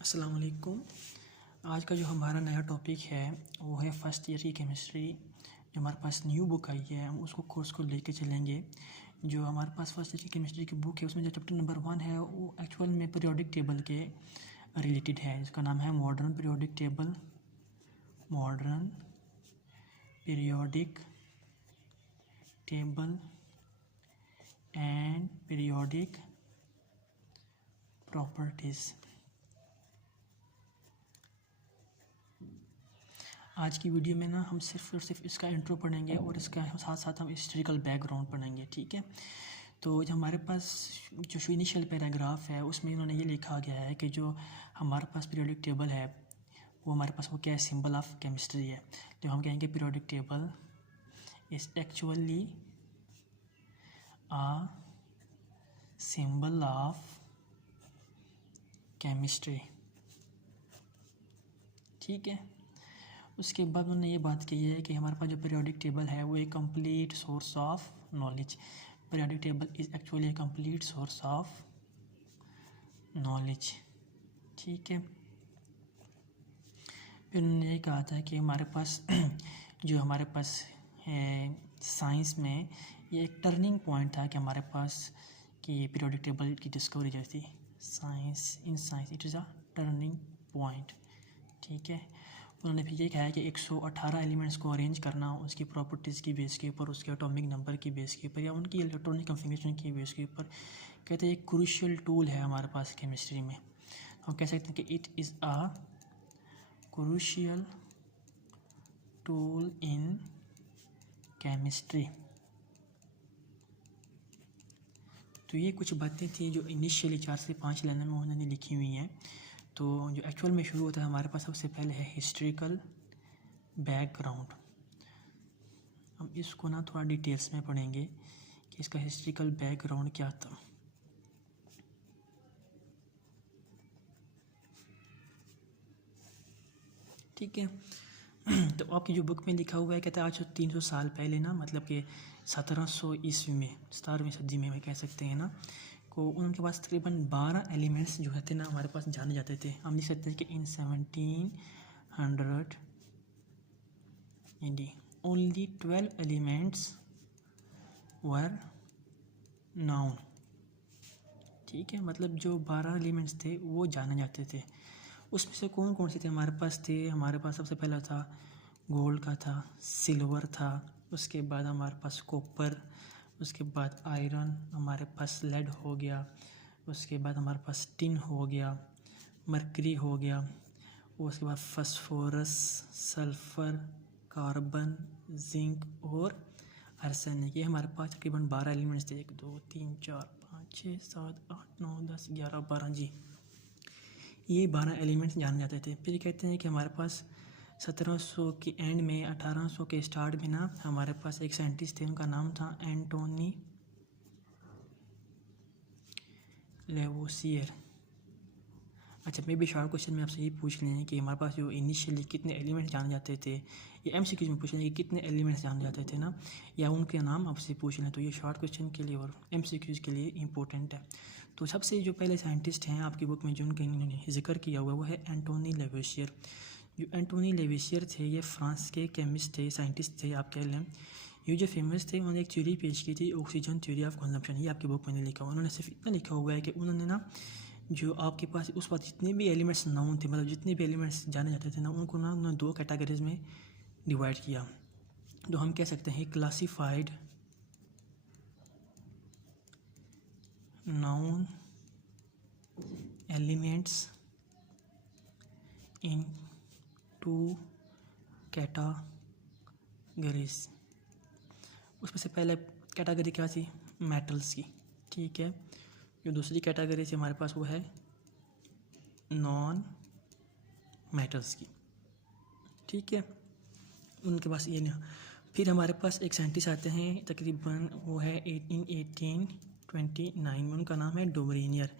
अस्सलाम वालेकुम। आज का जो हमारा नया टॉपिक है वो है फर्स्ट ईयर की केमिस्ट्री। जो हमारे पास न्यू बुक आई है हम उसको कोर्स को लेके चलेंगे। जो हमारे पास फर्स्ट ईयर की केमिस्ट्री की बुक है उसमें जो चैप्टर नंबर 1 है वो एक्चुअल में पीरियोडिक टेबल के रिलेटेड है। इसका नाम है modern periodic table. Modern periodic table and periodic properties. आज की वीडियो में ना हम सिर्फ और सिर्फ इसका इंट्रो पढ़ेंगे और इसका साथ साथ हम हिस्टोरिकल बैकग्राउंड पढ़ेंगे, ठीक है। तो जो हमारे पास जो इनिशियल पैराग्राफ है उसमें इन्होंने ये लिखा गया है कि जो हमारे पास पीरियोडिक टेबल है वो हमारे पास वो क्या है, सिंबल ऑफ केमिस्ट्री है। तो हम कहेंगे periodic table is actually a symbol of chemistry, ठीक है। उसके बाद उन्होंने ये बात कही है कि हमारे पास जो पीरियोडिक टेबल है वो एक complete source of knowledge. Periodic table is actually A complete source of knowledge, ठीक है। फिर उन्होंने ये कहा था कि हमारे पास जो हमारे पास है साइंस में ये एक टर्निंग पॉइंट था कि हमारे पास कि पीरियोडिक टेबल की डिस्कवरी जैसी science it is a turning point, ठीक है। उन्होंने फिर ये कहा है कि 118 एलिमेंट्स को अरेंज करना उसकी प्रॉपर्टीज़ की बेस के ऊपर, उसके एटॉमिक नंबर की बेस के ऊपर या उनकी इलेक्ट्रॉनिक कन्फिग्रेशन की बेस के ऊपर कहते हैं एक क्रूशियल टूल है हमारे पास केमिस्ट्री में। हम कह सकते हैं कि it is a crucial tool in chemistry. तो ये कुछ बातें थी जो इनिशियली 4 से 5 लाइन में उन्होंने लिखी हुई हैं। तो जो एक्चुअल में शुरू होता है हमारे पास सबसे पहले है हिस्ट्रिकल बैकग्राउंड। हम इसको ना थोड़ा डिटेल्स में पढ़ेंगे कि इसका हिस्ट्रिकल बैकग्राउंड क्या था। ठीक है। तो आपकी जो बुक में लिखा हुआ है कहता है आज 300 साल पहले ना, मतलब कि 1700 ईस्वी में 17वीं सदी में कह सकते हैं ना, को उनके पास तकरीबन 12 एलिमेंट्स जो थे ना हमारे पास जाने जाते थे। हम लिख सकते हैं कि इन 1700 AD ओनली 12 एलिमेंट्स वर नाउन, ठीक है। मतलब जो 12 एलिमेंट्स थे वो जाने जाते थे। उसमें से कौन कौन से थे हमारे पास हमारे पास सबसे पहला था गोल्ड का था, सिल्वर था, उसके बाद हमारे पास कॉपर, उसके बाद आयरन, हमारे पास लेड हो गया, उसके बाद हमारे पास टिन हो गया, मरकरी हो गया, उसके बाद फास्फोरस, सल्फ़र, कार्बन, जिंक और आर्सेनिक। ये हमारे पास तकरीबन 12 एलिमेंट्स थे। 1 2 3 4 5 6 7 8 9 10 11 12 जी, ये 12 एलिमेंट्स जाने जाते थे। फिर कहते हैं कि हमारे पास 1700 के एंड में 1800 के स्टार्ट में ना हमारे पास एक साइंटिस्ट थे, उनका नाम था एंटोनी लेवोसियर। अच्छा, मे भी शॉर्ट क्वेश्चन में आपसे ये पूछ लें कि हमारे पास जो इनिशियली कितने एलिमेंट्स जाने जाते थे, या एमसीक्यूज में पूछ लें कि कितने एलिमेंट्स जाने जाते थे ना, या उनके नाम आपसे पूछ लें। तो ये शॉर्ट क्वेश्चन के लिए और एमसीक्यूज के लिए इंपॉर्टेंट है। तो सबसे जो पहले साइंटिस्ट हैं आपकी बुक में जो उनका इन्होंने जिक्र किया हुआ वो है एंटोनी लेवोसियर। जो एंटोनी लेवोसियर थे ये फ्रांस के केमिस्ट थे, साइंटिस्ट थे आप कह लें। ये जो फेमस थे उन्होंने एक थ्योरी पेश की थी, ऑक्सीजन थ्योरी ऑफ कंजम्पशन। ये आपकी बुक में नहीं लिखा हुआ, उन्होंने सिर्फ इतना लिखा हुआ है कि उन्होंने ना जो आपके पास उस वक्त जितने भी एलिमेंट्स नाउन थे, मतलब जितने भी एलिमेंट्स जाने जाते थे ना, उनको ना उन्होंने 2 कैटेगरीज में डिवाइड किया। तो हम कह सकते हैं classified noun elements in 2 categories. उसमें से पहले कैटेगरी क्या थी, मेटल्स की, ठीक है। जो दूसरी कैटेगरी थी हमारे पास वो है नॉन मेटल्स की, ठीक है। उनके पास ये ना, फिर हमारे पास एक साइंटिस्ट आते हैं तकरीबन वो है 1829 में, उनका नाम है डोमरेनियर।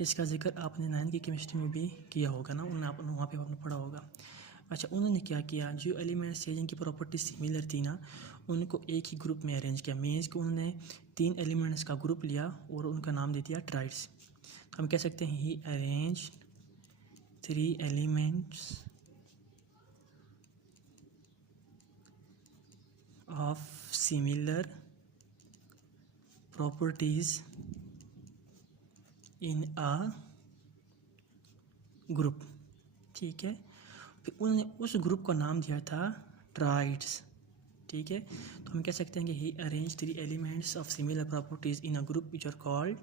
इसका जिक्र आपने 9 की केमिस्ट्री में भी किया होगा ना, उन्हें आपने वहाँ पे आपने पढ़ा होगा। अच्छा, उन्होंने क्या किया, जो एलिमेंट्स थे जिनकी प्रॉपर्टी सिमिलर थी ना उनको एक ही ग्रुप में अरेंज किया। मीन्स कि उन्होंने 3 एलिमेंट्स का ग्रुप लिया और उनका नाम दे दिया ट्राइड्स। हम कह सकते हैं he arrange 3 elements of similar properties in a group. ठीक है, फिर उन्होंने उस ग्रुप का नाम दिया था ट्राइड्स। ठीक है, तो हम कह सकते हैं कि he arrange 3 elements of similar properties in a group which are called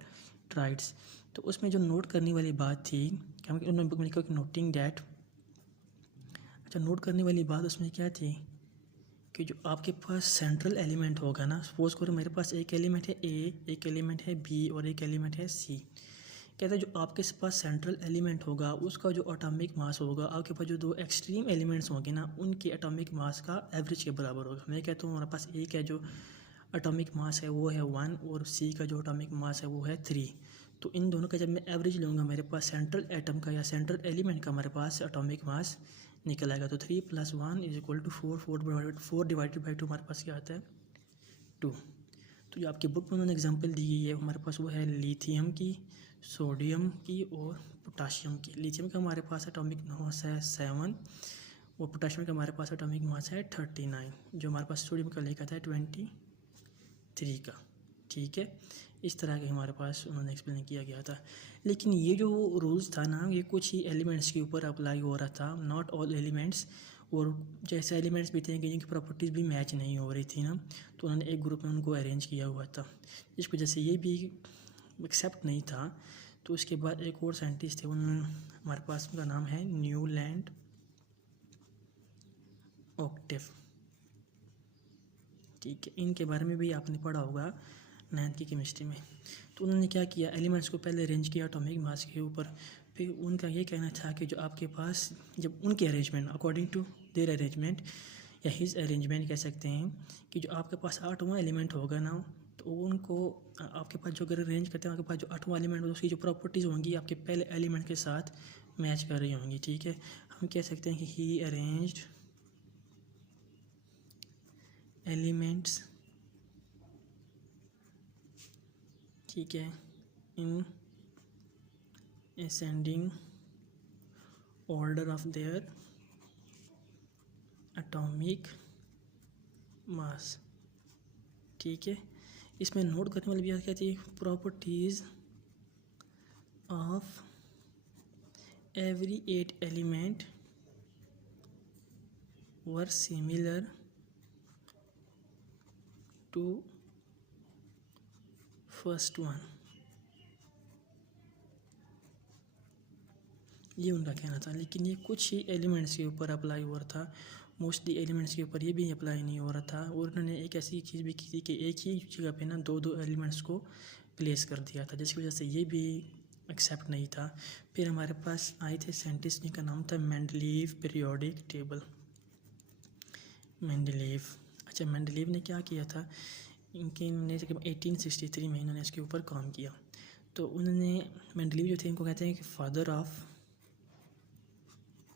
triads. तो उसमें जो नोट करने वाली बात थी कि हम उन्होंने बुक में लिखा कि नोटिंग डैट। अच्छा, नोट करने वाली बात उसमें क्या थी कि जो आपके पास सेंट्रल एलिमेंट होगा ना, सपोज करो मेरे पास एक एलिमेंट है ए, एक एलिमेंट है बी और एक एलिमेंट है सी। कहते हैं जो आपके पास सेंट्रल एलिमेंट होगा उसका जो एटॉमिक मास होगा, आपके पास जो दो एक्सट्रीम एलिमेंट्स होंगे ना उनके एटॉमिक मास का एवरेज के बराबर होगा। मैं कहता हूँ हमारे पास एक है जो एटॉमिक मास है वो है 1 और सी का जो एटॉमिक मास है वो है 3। तो इन दोनों का जब मैं एवरेज लूँगा मेरे पास सेंट्रल एटम का या सेंट्रल एलिमेंट का मेरे पास एटॉमिक मास निकल आएगा। तो 3 + 1 = 4, 4 डिवाइडेड बाई 2 हमारे पास क्या आता है 2। तो जो आपकी बुक में उन्होंने एग्जांपल दी गई है हमारे पास वो है लिथियम की, सोडियम की और पोटाशियम की। लिथियम का हमारे पास एटॉमिक मास है 7 और पोटाशियम का हमारे पास एटॉमिक मास है 39, जो हमारे पास सोडियम का लिखा था 23 का। ठीक है, इस तरह के हमारे पास उन्होंने एक्सप्लेन किया गया था। लेकिन ये जो रूल्स था ना ये कुछ ही एलिमेंट्स के ऊपर अप्लाई हो रहा था, नॉट ऑल एलिमेंट्स। और जैसे एलिमेंट्स भी थे कि जिनकी प्रॉपर्टीज़ भी मैच नहीं हो रही थी ना, तो उन्होंने एक ग्रुप में उनको अरेंज किया हुआ था। जिस वजह से ये भी एक्सेप्ट नहीं था। तो उसके बाद एक और साइंटिस्ट थे, उन्होंने हमारे पास उनका नाम है न्यूलैंड ऑक्टेव। ठीक है, इनके बारे में भी आपने पढ़ा होगा 9th की केमिस्ट्री में। तो उन्होंने क्या किया, एलिमेंट्स को पहले अरेंज किया एटॉमिक मास के ऊपर। फिर उनका ये कहना था कि जो आपके पास जब उनके arrangement according to their arrangement या हिज अरेंजमेंट कह सकते हैं कि जो आपके पास 8वां एलिमेंट होगा ना, तो उनको आपके पास जो अगर अरेंज करते हैं आपके पास जो 8वां एलिमेंट होगा उसकी जो प्रॉपर्टीज़ होंगी आपके पहले एलिमेंट के साथ मैच कर रही होंगी। ठीक है, हम कह सकते हैं कि ही अरेंज्ड एलिमेंट्स, ठीक है, इन ascending order of their atomic mass। ठीक है, इसमें नोट करने वाली बात क्या थी, properties of every 8 element were similar to first one. ये उनका कहना था। लेकिन ये कुछ ही एलिमेंट्स के ऊपर अप्लाई हो रहा था, मोस्टली एलिमेंट्स के ऊपर ये भी अप्लाई नहीं हो रहा था। और उन्होंने एक ऐसी चीज़ भी की थी कि एक ही जगह पे ना दो एलिमेंट्स को प्लेस कर दिया था, जिसकी वजह से ये भी एक्सेप्ट नहीं था। फिर हमारे पास आए थे साइंटिस्ट जिनका नाम था मेंडलीव पीरियोडिक टेबल। मेंडलीव, अच्छा मेंडलीव ने क्या किया था, इनके 1863 में इन्होंने इसके ऊपर काम किया। तो उन्होंने मेंडलीव जो थे इनको कहते हैं कि फादर ऑफ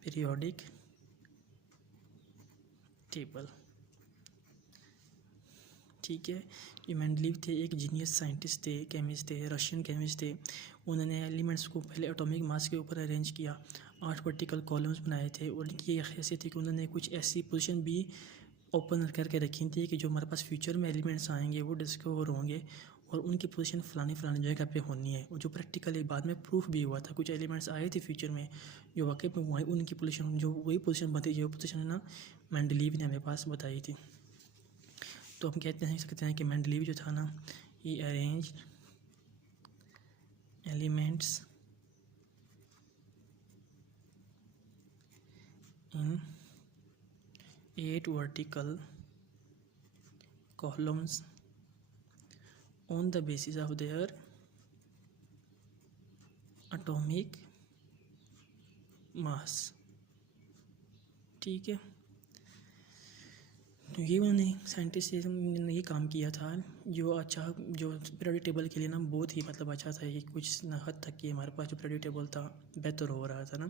पीरियोडिक टेबल। ठीक है, ये मेंडलीव थे, एक जीनियस साइंटिस्ट थे, केमिस्ट थे, रशियन केमिस्ट थे। उन्होंने एलिमेंट्स को पहले एटॉमिक मास के ऊपर अरेंज किया, 8 वर्टिकल कॉलम्स बनाए थे। और इनकी ये खासियत थी कि उन्होंने कुछ ऐसी पोजीशन भी ओपन करके रखी थी कि जो हमारे पास फ्यूचर में एलिमेंट्स आएंगे वो डिस्कवर होंगे और उनकी पोजीशन फलानी जगह पे होनी है। और जो प्रैक्टिकली बाद में प्रूफ भी हुआ था, कुछ एलिमेंट्स आए थे फ्यूचर में जो वाकई में वही उनकी पोजीशन जो वही पोजीशन बताई, जो पोजीशन है ना मेंडलीव ने हमें पास बताई थी। तो हम कहते सकते हैं कि मेंडलीव जो था ना, ये arranged elements in 8 vertical columns on the basis of their atomic mass। ठीक है, तो ये उन्होंने साइंटिस्ट ने ये काम किया था जो अच्छा, जो पीरियोडिक टेबल के लिए ना बहुत ही मतलब अच्छा था। ये कुछ न हद तक कि हमारे पास जो पीरियोडिक टेबल था बेहतर हो रहा था ना,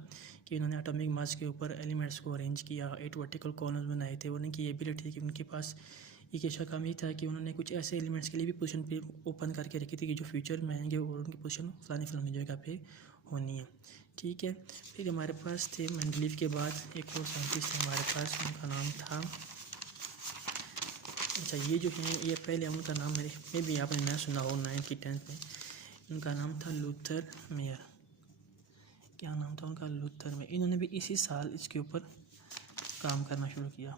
कि उन्होंने एटॉमिक मास के ऊपर एलिमेंट्स को अरेंज किया, 8 वर्टिकल कॉलम्स बनाए थे। उनकी एबिलिटी थी कि उनके पास एक अच्छा काम ये था कि उन्होंने कुछ ऐसे एलिमेंट्स के लिए भी पोजीशन पे ओपन करके रखी थी कि जो फ्यूचर में आएंगे और उनकी पोजीशन फलानी जगह पे होनी है। ठीक है। फिर हमारे पास थे मेंडलीव के बाद एक और साइंटिस्ट हमारे पास, उनका नाम था, अच्छा ये जो है ये पहले उनका नाम मेरे भी आपने ना सुना हो 9th-10th में, उनका नाम था लूथर मेयर। क्या नाम था उनका? Luther mayor. इन्होंने भी इसी साल इसके ऊपर काम करना शुरू किया।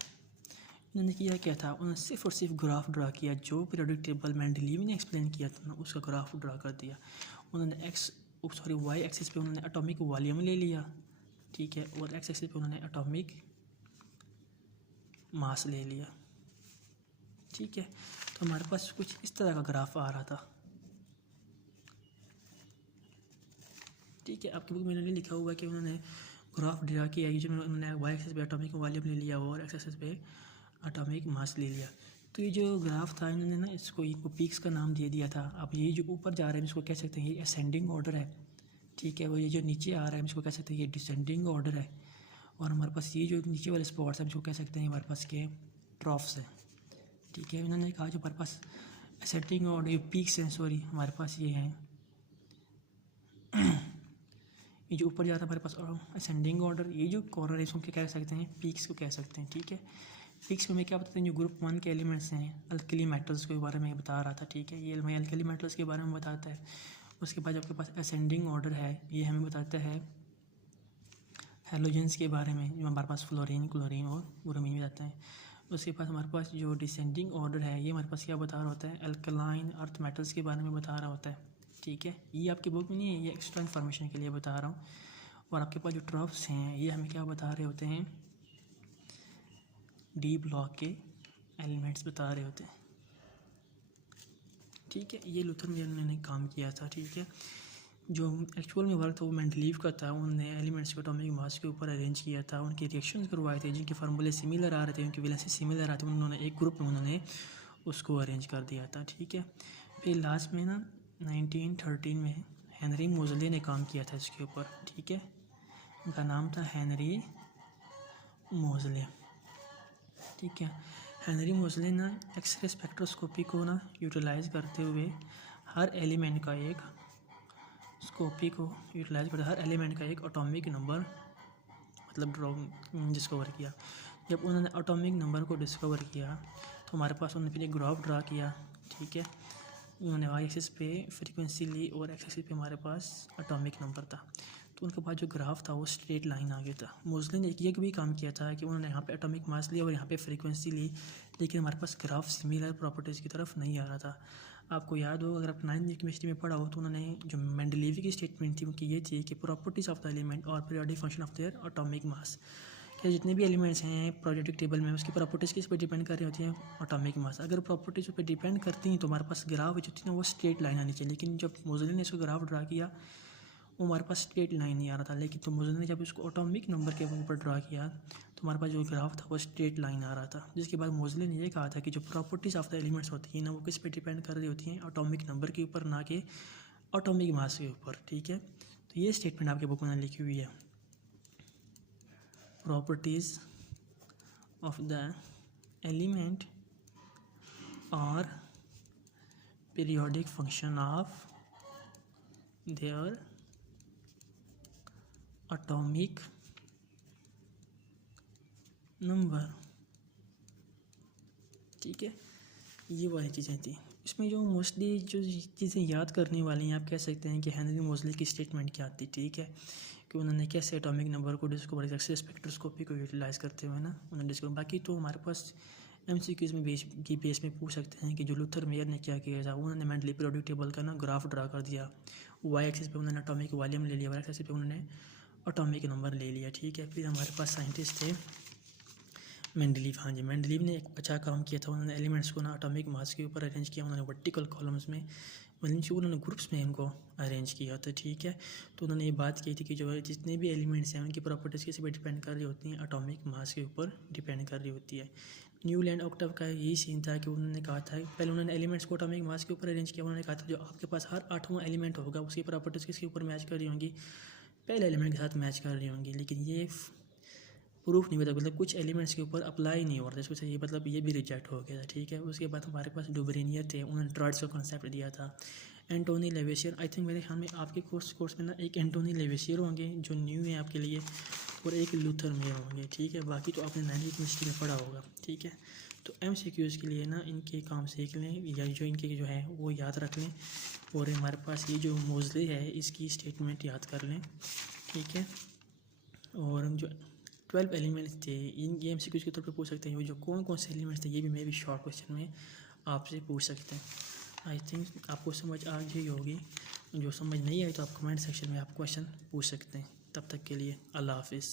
इन्होंने किया क्या था, उन्होंने सिर्फ और सिर्फ ग्राफ ड्रा किया, जो पीरियोडिक टेबल मेंडलीव ने एक्सप्लेन किया था ना उसका ग्राफ ड्रा कर दिया। उन्होंने वाई एक्सिस पे उन्होंने एटॉमिक वॉल्यूम ले लिया, ठीक है, और एक्स एक्सिस पे उन्होंने एटॉमिक मास ले लिया, ठीक है। तो हमारे पास कुछ इस तरह का ग्राफ आ रहा था, ठीक है। आपकी बुक में इन्होंने लिखा हुआ है कि उन्होंने ग्राफ ड्रा किया, ये जो उन्होंने वाई एक्सिस पे एटॉमिक वॉल्यूम ले लिया और एक्स एक्सिस पे एटॉमिक मास ले लिया। तो ये जो ग्राफ था इन्होंने ना इनको पीक्स का नाम दे दिया था। अब ये जो ऊपर जा रहे हैं इसको कह सकते हैं ये असेंडिंग ऑर्डर है, ठीक है। वो ये जो नीचे आ रहा है इसको कह सकते हैं ये डिसेंडिंग ऑर्डर है। और हमारे पास ये जो नीचे वाले स्पॉट्स हैं इसको कह सकते हैं हमारे पास के ट्रॉफ्स हैं, ठीक है। इन्होंने कहा जो हमारे पास असेंडिंग ऑर्डर ये पीक्स हैं, सॉरी हमारे पास ये हैं ये जो ऊपर जा रहा है हमारे पास असेंडिंग ऑर्डर, ये जो कॉर्नर है इसको क्या कह सकते हैं, पीक्स को कह सकते हैं, ठीक है। पीक्स में मैं क्या बताते हैं, जो ग्रुप 1 के एलिमेंट्स हैं अल्कली मेटल्स के बारे में बता रहा था, ठीक है। ये हमें अल्कली मेटल्स के बारे में बताता है। उसके बाद आपके पास असेंडिंग ऑर्डर है, ये हमें बताता है हैलोजेंस के बारे में, जो हमारे पास फ्लोरीन, क्लोरीन और ब्रोमीन बताते हैं। उसके बाद हमारे पास जो डिसेंडिंग ऑर्डर है ये हमारे पास क्या बता रहा होता है, अल्कलाइन अर्थ मेटल्स के बारे में बता रहा होता है, ठीक है। ये आपकी बुक में नहीं है, ये एक्स्ट्रा इन्फॉर्मेशन के लिए बता रहा हूँ। और आपके पास जो ट्रफ्स हैं ये हमें क्या बता रहे होते हैं, डी ब्लॉक के एलिमेंट्स बता रहे होते हैं, ठीक है। ये लूथर मेयर ने काम किया था, ठीक है। जो एक्चुअल में वर्क था वो मेंडलीव का था। उन्होंने एलिमेंट्स को एटॉमिक मास के ऊपर अरेंज किया था, उनके रिएक्शंस करवाए थे, जिनके फार्मूले सिमिलर आ रहे थे, उनके वैलेंसी सिमिलर आते, उन्होंने एक ग्रुप में उन्होंने उसको अरेंज कर दिया था, ठीक है। फिर लास्ट में ना 1913 में हेनरी मोजले ने काम किया था इसके ऊपर, ठीक है। उनका नाम था हेनरी मोजले, ठीक है। हेनरी मोजले ना एक्सरे स्पेक्ट्रोस्कोपी को ना यूटिलाइज करते हुए हर एलिमेंट का एक स्कोपी को यूटिलाइज करते हर एलिमेंट का एक एटॉमिक नंबर मतलब डिस्कवर किया। जब उन्होंने एटॉमिक नंबर को डिस्कवर किया तो हमारे पास उन्होंने फिर एक ग्राफ ड्रा किया, ठीक है। उन्होंने वाई एक्सिस पे फ्रीक्वेंसी ली और एक्स एक्सिस पे हमारे पास एटॉमिक नंबर था। तो उनके पास जो ग्राफ था वो स्ट्रेट लाइन आ गया था। मोजले ने ये भी काम किया था कि उन्होंने यहाँ पे एटॉमिक मास लिया और यहाँ पे फ्रीक्वेंसी ली, लेकिन हमारे पास ग्राफ सिमिलर प्रॉपर्टीज़ की तरफ नहीं आ रहा था। आपको याद हो, अगर आप 9th केमिस्ट्री में पढ़ा हो तो उन्होंने जो मेंडलीव की स्टेटमेंट थी उनकी ये थी कि प्रॉपर्टीज़ ऑफ द एलिमेंट और periodic function of their atomic mass, कि जितने भी एलिमेंट्स हैं पीरियोडिक टेबल में उसकी प्रॉपर्टीज़ किस पर डिपेंड कर रही होती हैं, एटॉमिक मास। अगर प्रॉपर्टीज़ पर डिपेंड करती हैं तो हमारे पास ग्राफ जो थी ना वो स्ट्रेट लाइन आनी चाहिए, लेकिन जब मोजले ने इसको ग्राफ ड्रा किया वो हमारे पास स्ट्रेट लाइन नहीं आ रहा था। लेकिन तो मोजले ने जब इसको एटॉमिक नंबर के ऊपर ड्रा किया तो हमारे पास जो ग्राफ था वो स्ट्रेट लाइन आ रहा था। जिसके बाद मोजले ने ये कहा था कि जो प्रॉपर्टीज़ ऑफ द एलिमेंट्स होती हैं ना वो किस पे डिपेंड कर रही होती हैं, एटॉमिक नंबर के ऊपर, ना कि एटॉमिक मास के ऊपर, ठीक है। तो ये स्टेटमेंट आपके बुक में लिखी हुई है, properties of the element or periodic function of their atomic number, ठीक है। ये वाली चीज़ें थी इसमें। जो मोस्टली जो चीज़ें याद करने वाली हैं आप कह सकते हैं कि हेनरी मोजले की स्टेटमेंट क्या थी, ठीक है, कि उन्होंने कैसे एटॉमिक नंबर को डिस्कवर एक्सरे स्पेक्ट्रोस्कोपी को यूटिलाइज़ करते हुए ना उन्होंने डिस्कवर। बाकी तो हमारे पास MCQs में बेस में पूछ सकते हैं कि जो लूथर मेयर ने क्या किया था, उन्होंने मेंडली पीरियोडिक टेबल का ना ग्राफ ड्रा कर दिया, वाई एक्सिस पे उन्होंने एटॉमिक वॉल्यूम ले लिया और एक्स एक्सिस पे उन्होंने एटॉमिक नंबर ले लिया, ठीक है। फिर हमारे पास साइंटिस्ट थे मेंडलीव। हाँ जी, मेंडलीव ने एक अच्छा काम किया था, उन्होंने एलिमेंट्स को ना एटॉमिक मास के ऊपर अरेंज किया, उन्होंने वर्टिकल कॉलम्स में मतलब उन्होंने ग्रुप्स में इनको अरेंज किया था, ठीक है। तो उन्होंने ये बात की थी कि जो जितने भी एलिमेंट्स हैं उनकी प्रॉपर्टीज़ किस पे डिपेंड कर रही होती हैं, एटॉमिक मास के ऊपर डिपेंड कर रही होती है। न्यूलैंड ऑक्टव का यही सीन था कि उन्होंने कहा था, पहले उन्होंने एलिमेंट्स को एटॉमिक मास के ऊपर अरेंज किया। उन्होंने कहा था जो आपके पास हर 8वां एलिमेंट होगा उसकी प्रॉपर्टीज़ किसके ऊपर मैच कर रही होंगी, पहले एलिमेंट के साथ मैच कर रही होंगी। लेकिन ये प्रूफ नहीं होता, मतलब कुछ एलिमेंट्स के ऊपर अप्लाई नहीं हो रहा था इसको सही, मतलब ये भी रिजेक्ट हो गया था। ठीक है, उसके बाद हमारे पास डुब्रेनियर थे, उन्होंने ड्रॉइड्स का कॉन्सेप्ट दिया था। एंटोनी लेवेशियर, आई थिंक मेरे ख्याल में आपके कोर्स में ना एक एंटोनी लेवेशियर होंगे जो न्यू है आपके लिए, और एक लूथर मेयर होंगे। ठीक है, बाकी तो आपने 9वीं केमिस्ट्री में पढ़ा होगा। ठीक है, तो MCQs के लिए ना इनके काम सीख लें, या जो इनके जो है वो याद रख लें, और हमारे पास ये जो मोज़ले है इसकी स्टेटमेंट याद कर लें। ठीक है, और जो 12 एलिमेंट्स थे, इन ये MCQs के तौर पे पूछ सकते हैं, वो जो कौन कौन से एलिमेंट्स थे ये भी मे भी शॉर्ट क्वेश्चन में आपसे पूछ सकते हैं। आई थिंक आपको समझ आ गई होगी, जो समझ नहीं आई तो आप कमेंट सेक्शन में आप क्वेश्चन पूछ सकते हैं। तब तक के लिए अल्लाह हाफिज़।